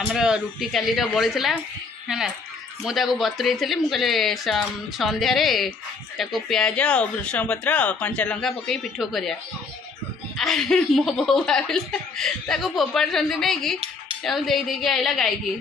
आमर रुटी काली बड़ी है मुझे बतुरी थी मुझे सन्धार प्याज भृषंग पत्र कंचा लंका पकई पिठो कर मो बो भाविला फोपाड़ी नहीं कि दे आईला गाई की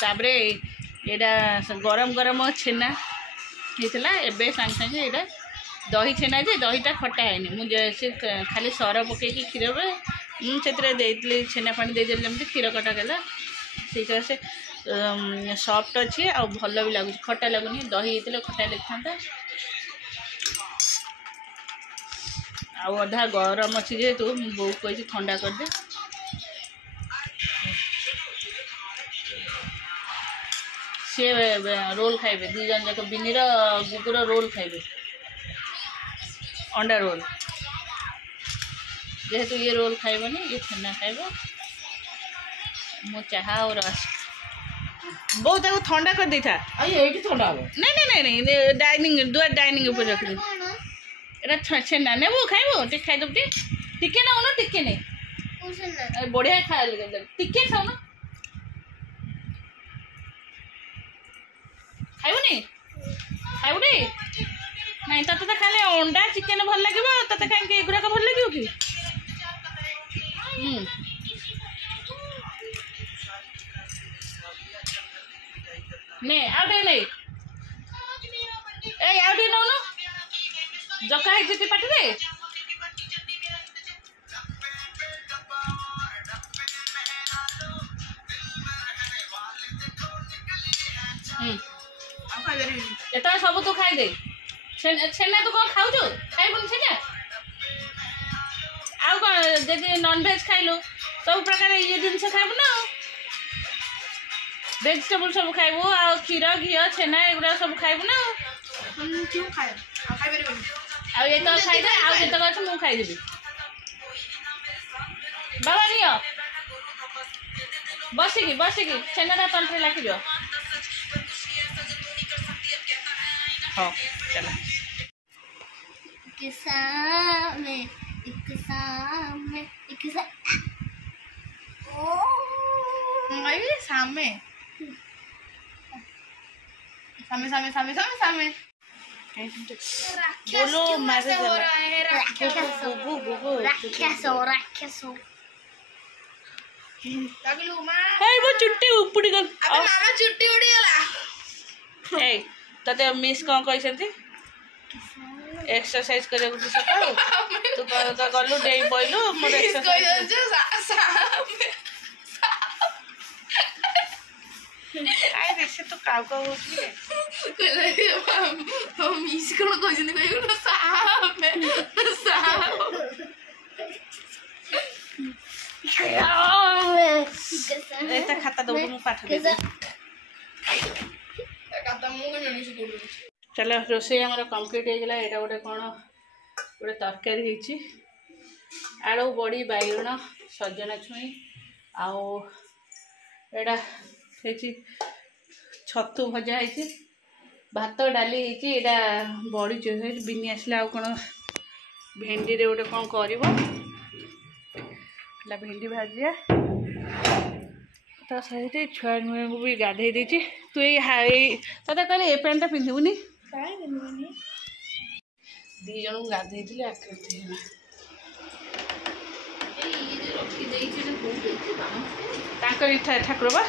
तापरे यहाँ गरम गरम छेना होता एवं सांगे सांगे यहाँ दही छेना जे दहीटा खटा है मुझे खाली सर पकई क्षीर मुझे छेना पानी दे जमी क्षीर कटा गला से सॉफ्ट अच्छे आ भल भी लगुच खटा लगुनि दही होता खटा लगी आधा गरम अच्छी जेहेतु बो कही ठंडा करदे सी रोल खाइबे दुई जन जाक बिनी गुगुर रोल खाइबे अंडा रोल जेहेतु ये रोल खाइबनी ये छेना खाइब मो चाहा और रस बहुत ठंडा कर दी था ठंडा नहीं नहीं नहीं नहीं डाइनिंग दुआर डाइनिंग ऊपर रख एटा छेना ने वो खाइबो टिक खाइ दब टिके ना उनो टिके नहीं बढ़िया खा टिके खाओ ना खाइबनी खाइबनी नहीं तते खाली अंडा चिकेन भल लगे तते कहीं एगुड़ाक भल लगे कि नहीं आउटे नहीं ए आउटे नौनु जका है जिति पाटी रे एटा सब तू खाई दे छेना तू कौन खाऊ खाइबुन छेना आउ कौन जदि नॉन वेज खाइलु सब प्रकार ये जिनस खाइबु ना वेजिटेबल सब खाइबु आ क्षीर घी छेना एगुड़ा सब खाइबु ना क्यों खाए खाइ परिबनी आ ये तो खाइ दे आ जतक अछि मु खाइ देबी बाबा नियो बसिकी छेना तंत्रे लाखि जो हाँ चला सामे बोलो मारे हो रहा है राक्षसो लगलू मां हे वो चुट्टी उपड़ी गल अबे मामा चुट्टी उड़ी गला ए तते मिस कौन कहछंती एक्सरसाइज करे गुटी सकाळो तू तो गलु डेई पइलु मोर एक्सरसाइज आई देसे तो काव काव होची हम मिस कोन कहछनी कहू साहब एता खाता दो मु पाठ दे खाता मु के मिस कोड चलो रोसे हमारा कंप्लीट हो गला एटा गोटे कौन गोटे तरकारी होती आलू बड़ी बैगण सजना छुई आटा छतु भजा है भात डाली होता बड़ी जो बिनी आसले आउ कौन भेंडी रे गोटे कौन कर भेंडी भाजिया तो सहित छुआ को भी गाधे देती तू ये कहले ए पैंटा पिंधुनी दी जन को गाधे ठाकुर बा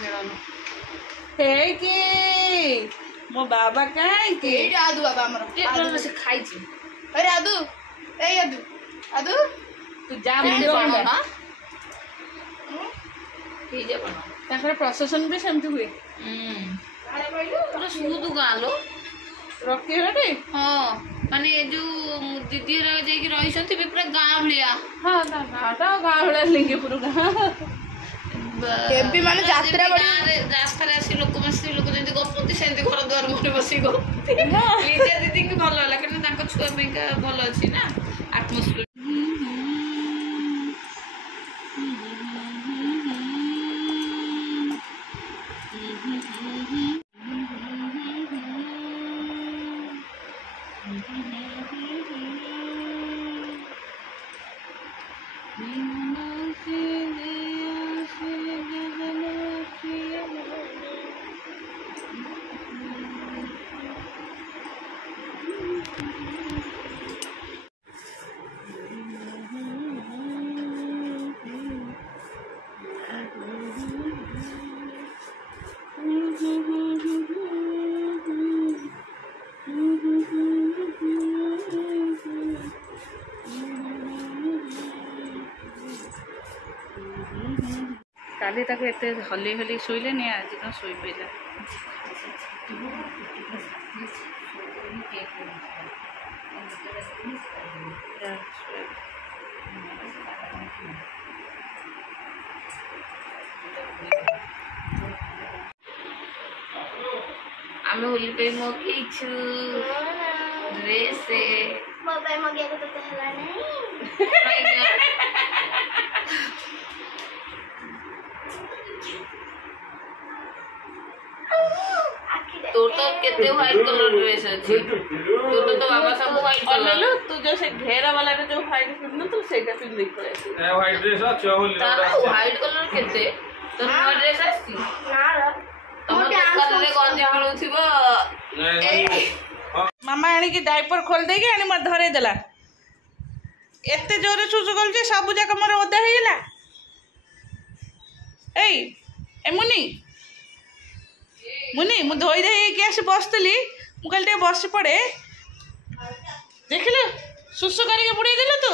मिलन मो बाबा कहीं आदू बाबा हमर से खाई अरे आदू ए आदू आदू तू जा प्रशासन भी सेमती हुए सुदु गालो रखी है हाँ माने जो दीदी रही पूरा गाँ भलिया हाँ गाँव भलिया लिंगेपुर गाँ एबी माने यात्रा बड़ी रास्ता रे आसी लोक मस्ती लोक जंती गपति सेंती घर द्वार मोरे बसी गपति लीजा दीदी के भल होला कि तांको छुआ पेका भल अछि ना एटमॉस्फियर କାଲି ତାକୁ ଏତେ ହଲେଇ ହଲେଇ ଶୋଇଲେନି, ଆଜି କ'ଣ ଶୋଇ ପଇଲା। ଆମେ ହୋଲି ପାଇଁ ମଗେଇଛୁ ଡ୍ରେସ୍। ମୋ ପାଇଁ ମଗେଇବାକୁ ତତେ ହେଲା ନାହିଁ। তোর তো কেতে হোয়াইট কଲर ড্রেস ଅଛି। ତୁ ତ ତୋ ବାବା ସବୁ হোয়াইট କଲर। ତୁ ଯୋଉ ସେ ଘେରା ବାଲାରେ ଯୋଉ ହ୍ୱାଇଟ୍ ପିନ୍ଧୁନଥିଲୁ ସେଇଟା ପିନ୍ଧିକି ପଳେଇ ଆସିବୁ। ହ୍ୱାଇଟ୍ ଡ୍ରେସ୍ ଅଛି ହୋଲି ତାର হোয়াইট କଲର କେତେ? ତୋର ନୂଆ ଡ୍ରେସ୍ ଆସିଛି? ନା ର ତମ ଦୋକାନରେ ଗଞ୍ଜି ମିଳୁଥିବ। ମାମା ଆଣିକି ଡାଇପର ଖୋଲି ଦେଇକି ଆଣି ମୋତେ ଧରେଇ ଦେଲା। ଏତେ ଜୋରରେ ସୁସୁ କରୁଛି ସବୁ ଯାକ ମୋର ଓଦା ହେଇଗଲା। ଏଇ ଏ ମୁନି ମୁଁ ଧୋଇ ଦେଇ ହେଇକି ଆସି ବସିଥିଲି। ମୁଁ କହିଲି ଟିକେ ବସି ପଡ଼େ, ଦେଖିଲୁ ସୁସୁ କରିକି ବୁଡ଼େଇ ଦେଲୁ ତୁ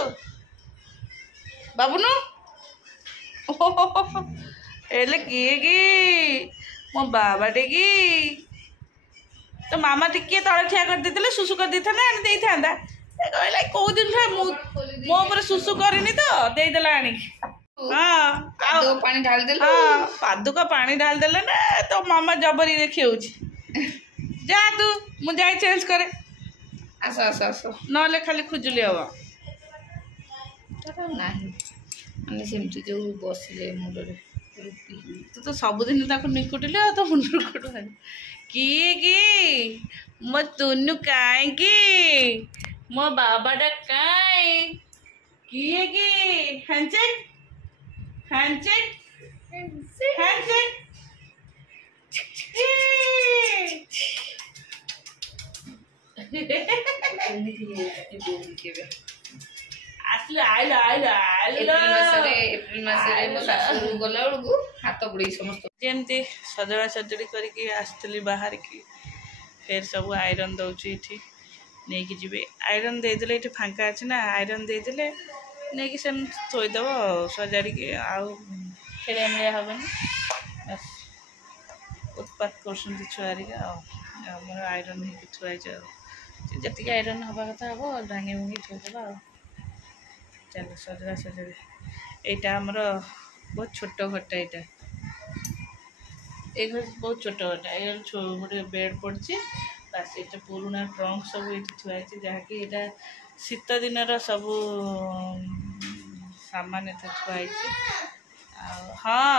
ବାବୁନୁ। ହେଲେ କିଏ କି ମୋ ବାବାଟେ କି? ତ ମାମା ଟିକେ ତଳେ ଠିଆ କରିଦେଇଥିଲେ ସୁସୁ କରିଦେଇଥାନ୍ତା, ଆଣି ଦେଇଥାନ୍ତା। କହିଲା କୋଉ ଦିନ ମୁଁ ମୋ ଉପରେ ସୁସୁ କରିନି ତ ଦେଇଦେଲା ଆଣିକି। ଆଉ ପାଣି ଢାଳି ଦେଲୁ। ହଁ ପାଦୁକ ପାଣି ଢାଳି ଦେଲେ ନା ତୋ ମାମା ଜବରି ଦେଖେଉଛି। ଯା ତୁ, ମୁଁ ଯାଇ ଚେଞ୍ଜ କରେ। ଆସ ଆସ ଆସ। ନହେଲେ ଖାଲି ଖୁଜୁଲି ହବ। ନାହିଁ ମାନେ ସେମିତି ଯୋଉ ବସିଲେ ମୁଣ୍ଡରେ ରୁପି। ତୁ ତ ସବୁଦିନ ତାକୁ ନିକୁଟିଲେ ଆଉ ତୋ ମୁଣ୍ଡରୁ କୋଠୁ ଆଣି। କିଏ କି ମୋ ତୁନୁ? କାହିଁକି ମୋ ବାବାଟା କାଇଁ? କିଏ କି? ହ୍ୟାଣ୍ଡଚେକ୍ ହ୍ୟାଣ୍ଡଚେକ୍ ହ୍ୟାଣ୍ଡଚେକ୍। ଆସିଲେ ଆଇଲ ଆଇଲ ଆଇଲ। ଏପ୍ରିଲ ମାସରେ ମୋ ଶାଶୁ ଗଲା ବେଳକୁ ହାତ ବୁଡେଇ ସମସ୍ତ ଯେମିତି ସଜଡ଼ା ସଜଡ଼ି କରିକି ଆସିଥିଲି ବାହାରିକି, ଫେର ସବୁ ଆଇରନ୍ ଦେଉଛି ଏଠି ନେଇକି ଯିବେ। ଆଇରନ୍ ଦେଇଦେଲେ ଏଠି ଫାଙ୍କା ଅଛି ନା, ଆଇରନ୍ ଦେଇଦେଲେ ନେଇକି ସେମିତି ଥୋଇଦେବ ସଜାଡ଼ିକି, ଆଉ ଖେଳିଆ ମିଳିଆ ହେବନି। ବାସ୍ ଉତ୍ପାତ କରୁଛନ୍ତି ଛୁଆରିକା। ଆଉ ଆମର ଆଇରନ୍ ହେଇକି ଥୁଆ ହେଇଛି। ଆଉ ଯେତିକି ଆଇରନ୍ ହେବା କଥା ହେବ ଭାଙ୍ଗି ଭୁଙ୍ଗି ଥୋଇଦେବା। ଆଉ ଚାଲ ସଜଡ଼ା ସଜଡ଼ି। ଏଇଟା ଆମର ବହୁତ ଛୋଟ ଘରଟା। ଏଇଟା ଏଇ ଘର ବହୁତ ଛୋଟ ଘରଟା। ଏଇ ଗୋଟେ ବେଡ଼୍ ପଡ଼ିଛି ବାସ୍। ଏଇଟା ପୁରୁଣା ଟ୍ରଙ୍କ ସବୁ ଏଇଠି ଥୁଆ ହେଇଛି, ଯାହାକି ଏଇଟା ଶୀତ ଦିନର ସବୁ ସାମାନ ଏଥିରେ ଥୁଆ ହେଇଛି। ଆଉ ହଁ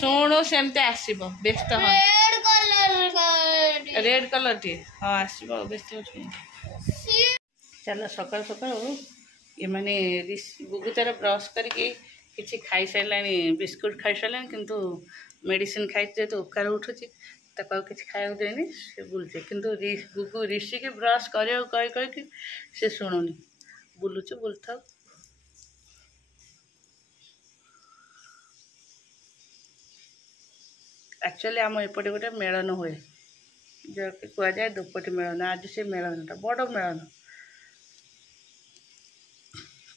ଶୁଣୁ ସେମିତି ଆସିବ, ବ୍ୟସ୍ତ ହ। ରେଡ୍ କଲର୍ଟି ହଁ ଆସିବ, ବ୍ୟସ୍ତ ହଉଛି। ଚାଲ ସକାଳୁ ସକାଳୁ ଏମାନେ ଗୁଗୁ ତାର ବ୍ରସ୍ କରିକି କିଛି ଖାଇସାରିଲାଣି, ବିସ୍କୁଟ୍ ଖାଇସାରିଲାଣି, କିନ୍ତୁ ମେଡ଼ିସିନ୍ ଖାଇଛି ଯେହେତୁ ଉକାର ଉଠୁଛି ତାକୁ ଆଉ କିଛି ଖାଇବାକୁ ଦେଇନି। ସେ ବୁଲୁଛି, କିନ୍ତୁ ଗୁଗୁ ରିଷିକି ବ୍ରସ୍ କରିବାକୁ କହିକି ସେ ଶୁଣୁନି, ବୁଲୁଛୁ ବୁଲୁଥାଉ। ଆକ୍ଚୁଆଲି ଆମ ଏପଟେ ଗୋଟେ ମେଳନ ହୁଏ, ଯାହାକି କୁହାଯାଏ ଦୋପଟି ମେଳନ। ଆଜି ସେ ମେଳନଟା ବଡ଼ ମେଳନ,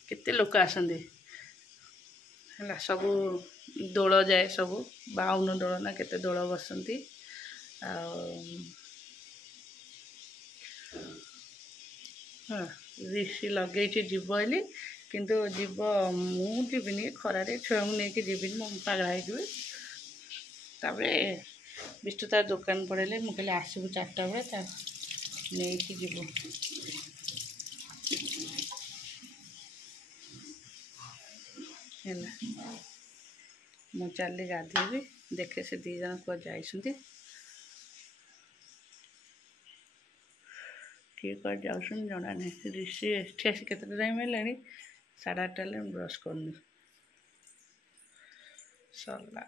କେତେ ଲୋକ ଆସନ୍ତି ହେଲା। ସବୁ ଦୋଳ ଯାଏ, ସବୁ 52 ଦୋଳ ନା କେତେ ଦୋଳ ବସନ୍ତି। ଆଉ ହଁ ରିଷି ଲଗେଇଛି ଯିବ ବୋଲି, କିନ୍ତୁ ଯିବ, ମୁଁ ଯିବିନି ଖରାରେ, ଛୁଆଙ୍କୁ ନେଇକି ଯିବିନି, ମୁଁ ପାଗଳା ହେଇଯିବି। ତାପରେ ବିଷ୍ଟୁ ତାର ଦୋକାନ ପଳେଇଲେ, ମୁଁ କହିଲି ଆସିବୁ 4ଟା ବେଳେ ତା ନେଇକି ଯିବୁ। ହେଲା ମୁଁ ଚାଲିଲି ଗାଧୋଇବି, ଦେଖେ ସେ 2 ଜଣ କୁଆଡ଼େ ଯାଇଛନ୍ତି। किए कट जाऊँ जना नहीं ऋषि एठी आसी केते टाइम है 8:30 ब्रश करनी सरला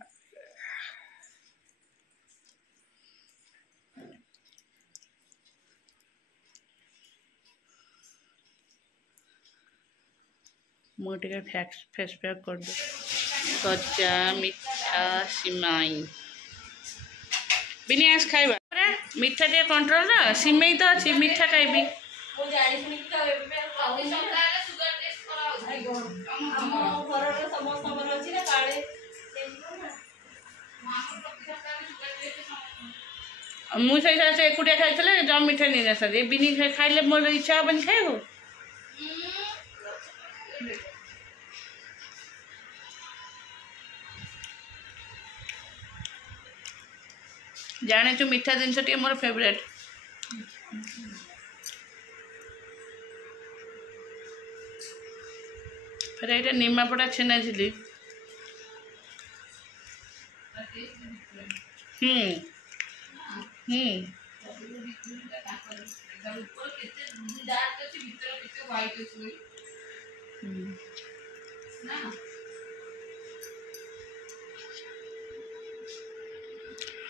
मुझे फेस पैक कर दे गजा मीठा सिमाई बिनियास खाइबा मीठा टे कंट्रोल ना सिमई तो अच्छी मीठा खाइबी मुझे एकुटिया खाई जम मीठा नहीं जा सकते बिनी खाइले मोर इच्छा हेनी खाइबो जाने चु मीठा जिनस टी मोर फेवरेट फिर ये निमापड़ा छेना झिली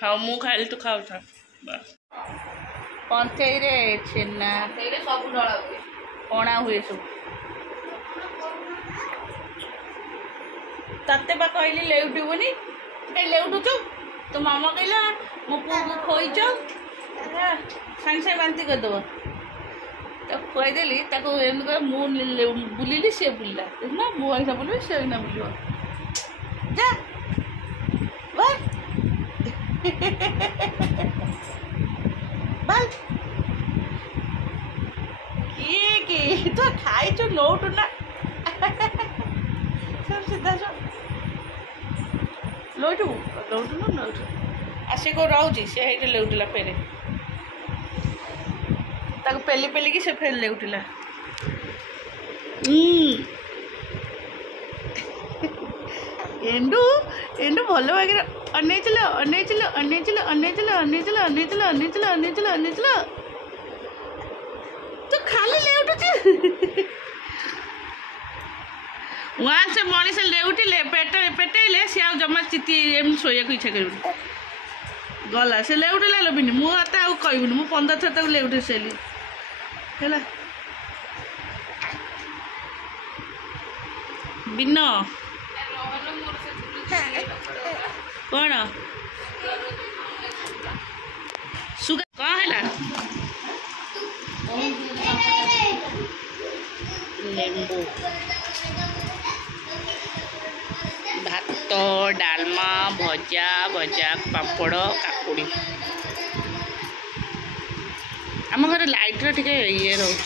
हाँ मु खाइल तू खाऊ था पंचई रे छेना सब डला हुए पणा हुए सब तत्ते बा कहली लेउटुबनी कहीं लेउटुचु तो मामा कहला मो पुआ को खोईच सागे सागे बांती करदेव तो खुआदेली मु बुलिली सी बुलला देखना मु आईना बुल सी आईना बुल जा बाल किए तो खाई चु नोटु ना सब सीधा सब लौटू लौटू ना लौटू आसे को रोची से हेटे लेउटिला फेरे ताको पेली पेली की से फेर लेउटिला एंडू एंडू भल भागे अनेचला अनेचला अनेचला अनेचला अनेचला अनेचला अनेचला अनेचला अनेचला तो खाली लेउटुची वहाँ से मनीष लेउटिले पेटेले सी आ जमा चिति एम सोया इच्छा कर गला से लेउटिला लबिनी मुझे आउ कहबुनि मु 15 थर तक लेउटे सेली है बिन कौन सुगा कौन है लेंबू भात डालमा भजा भजा पापड़ काकुड़ी आम घर लाइटर टे ये रोच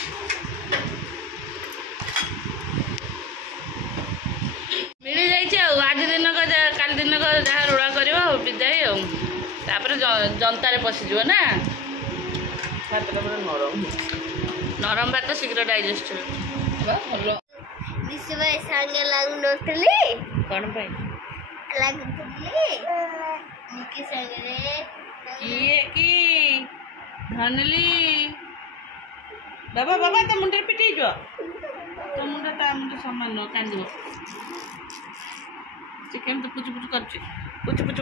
मिल जाइए आज दिन काल दिन जहाँ रोड़ा कर विदाई आपर जनतार पशिज ना भात नरम नरम भात शीघ्र डाइजेस्ट भल कौन किए कि धनली बाबा बाबा तो मुंडे पिटी जो तो मुंडा ता मुंडे समान न कांदो चिकन तो पुचु पुचु कर पुचु पुचु